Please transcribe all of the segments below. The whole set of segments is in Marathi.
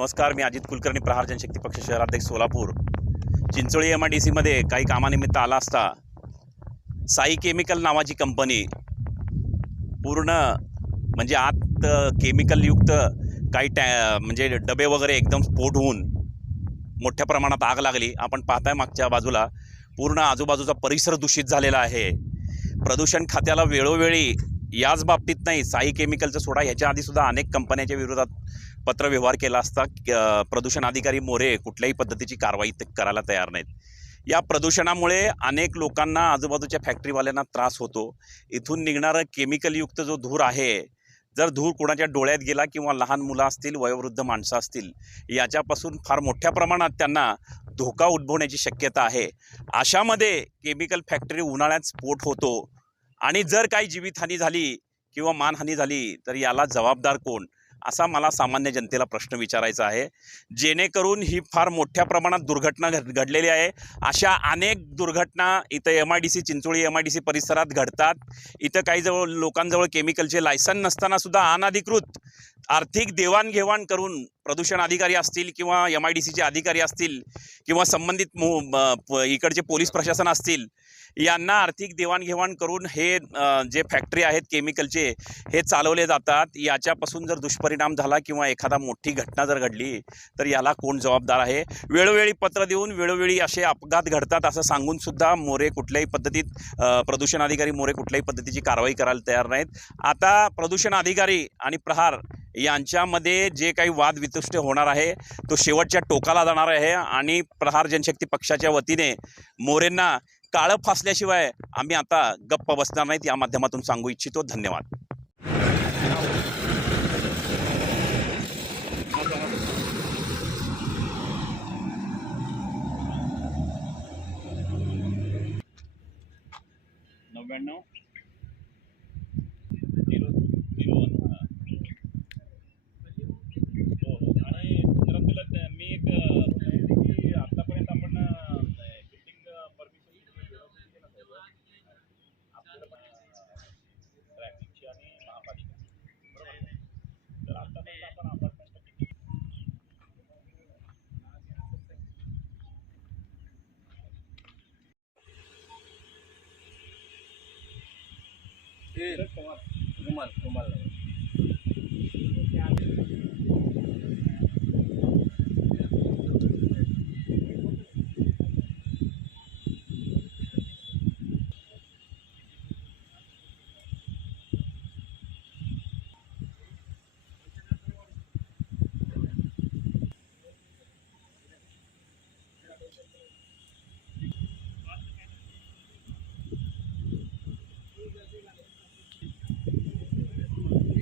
नमस्कार मी अजित कुलकर्णी प्रहार जनशक्ती पक्ष शहराध्यक्ष Solapur. Chincholi M I D सीमध्ये काही कामानिमित्त आला असता साई केमिकल नावाची कंपनी पूर्ण म्हणजे आत केमिकलयुक्त काही टॅ म्हणजे डबे वगैरे एकदम स्फोट होऊन मोठ्या प्रमाणात आग लागली. आपण पाहताय मागच्या बाजूला पूर्ण आजूबाजूचा परिसर दूषित झालेला आहे. प्रदूषण खात्याला वेळोवेळी याच बाबतीत नाही साई केमिकलचं सोडा ह्याच्या आधीसुद्धा अनेक कंपन्यांच्या विरोधात पत्रव्यवहार केला असता प्रदूषण अधिकारी मोरे कुठल्याही पद्धतीची कारवाई करायला तयार नाहीत. या प्रदूषणामुळे अनेक लोकांना आजूबाजूच्या फॅक्टरीवाल्यांना त्रास होतो. इथून निघणारं केमिकलयुक्त जो धूर आहे जर धूर कोणाच्या डोळ्यात गेला किंवा लहान मुलं असतील वयोवृद्ध माणसं असतील याच्यापासून फार मोठ्या प्रमाणात त्यांना धोका उद्भवण्याची शक्यता आहे. अशामध्ये केमिकल फॅक्टरी उन्हाळ्यात स्फोट होतो. आणि जर काही जीवितहानी झाली किंवा मानहानी झाली तर याला जबाबदार कोण? असा मला सामान्य जनतेला प्रश्न विचारायचा आहे. जेणेकरून ही फार मोठ्या प्रमाणात दुर्घटना घड घडलेली आहे. अशा अनेक दुर्घटना इथं M I D C Chincholi M I D C परिसरात घडतात. इथं काही जवळ लोकांजवळ केमिकलचे लायसन नसताना सुद्धा अनधिकृत आर्थिक देवाणघेवाण करून प्रदूषण अधिकारी असतील किंवा एम आय डी सीचे अधिकारी असतील किंवा संबंधित मो प- इकडचे पोलीस प्रशासन असतील यांना आर्थिक देवाणघेवाण करून हे जे फॅक्टरी आहेत केमिकलचे हे चालवले जातात. याच्यापासून जर दुष्परिणाम झाला किंवा एखादा मोठी घटना जर घडली तर याला कोण जबाबदार आहे? वेळोवेळी पत्र देऊन वेळोवेळी असे अपघात घडतात असं सांगूनसुद्धा मोरे कुठल्याही पद्धतीत प्रदूषण अधिकारी मोरे कुठल्याही पद्धतीची कारवाई करायला तयार नाहीत. आता प्रदूषण अधिकारी आणि प्रहार यांच्यामध्ये जे काही वादवितुष्ट होणार आहे तो शेवटच्या टोकाला जाणार आहे आणि प्रहार जनशक्ती पक्षाच्या वतीने मोरेंना काळं फासल्याशिवाय आम्ही आता गप्प बसणार नाहीत. या माध्यमातून सांगू इच्छितो. धन्यवाद. नव्याण्णव. Rumal, rumal.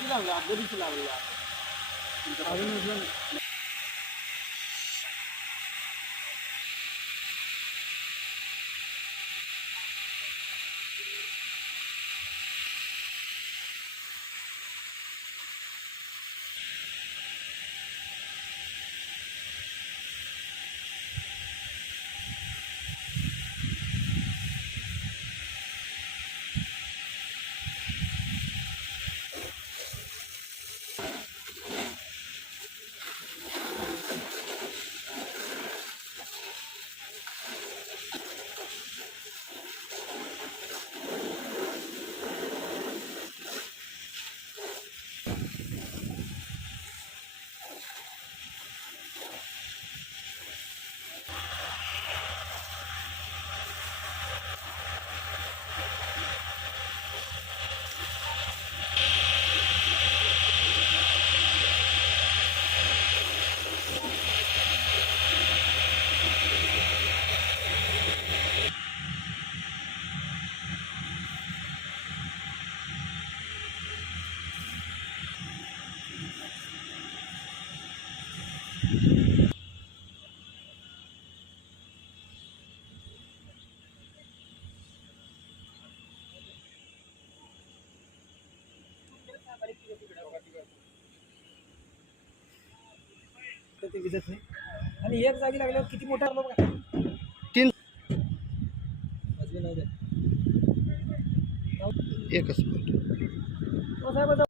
দিলাম লাভ দিয়েছিলাম লাভ विजत नाही. आणि एक जागी लागल्यावर किती मोठा आलो बघा तीन. एकच साहेब आता